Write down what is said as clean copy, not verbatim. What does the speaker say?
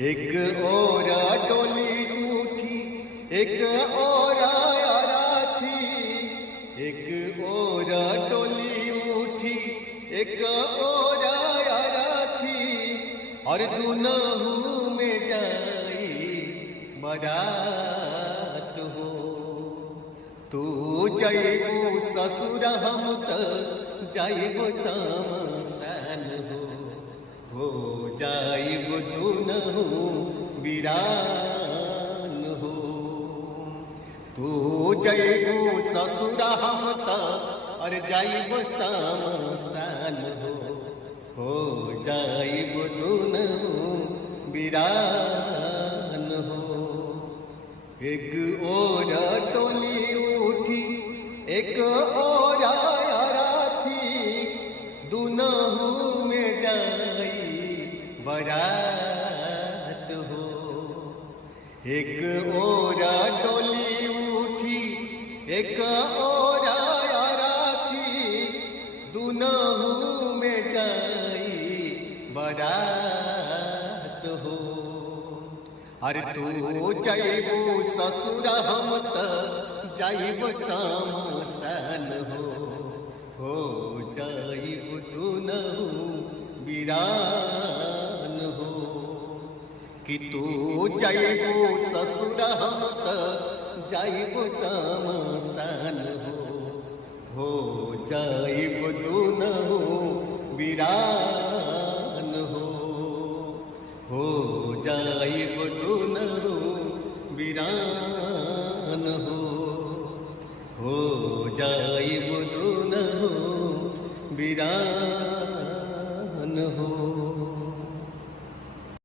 एक ओरा डोली उठी, एक ओरा यारा थी। एक ओरा डोली उठी, एक ओरा यारा थी। और दुनहु में जाई बारात हो। तू जाइबू ससुर हम त जाइबू शमशान हो जाइब दुनहु वीरान हो। तू जाइबू ससुर हम त और जाइब शमशान हो जाइब दुनहु वीरान हो। एक ओरा टोली उठी, एक ओरा यारा थी। दुनहु में जाई बारात हो। एक ओरा टोली उठी, एक ओरा यारा थी। दुनहु में जाई बारात हो। अरे तू जाइबू ससुर हम त जाइब शमशान हो जाइब दुनहु वीरान हो। कि तू जाइबू ससुर हम त जाइब शमशान हो जाइब दुनहु वीरान हो जाइब दुनहु वीरान हो जाइब दुनहु वीरान हो।